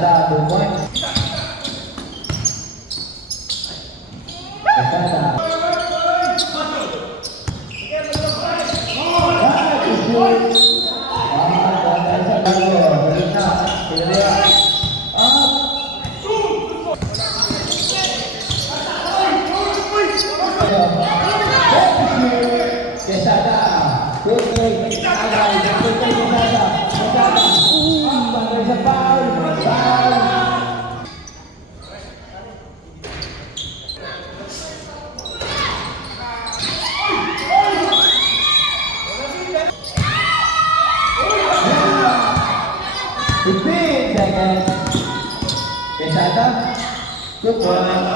Quesada, 2 points. Quesada. Quesada, putih, agak, putih Quesada, Quesada, pandai sepaul, foul. Putih, jangan Quesada, good boy.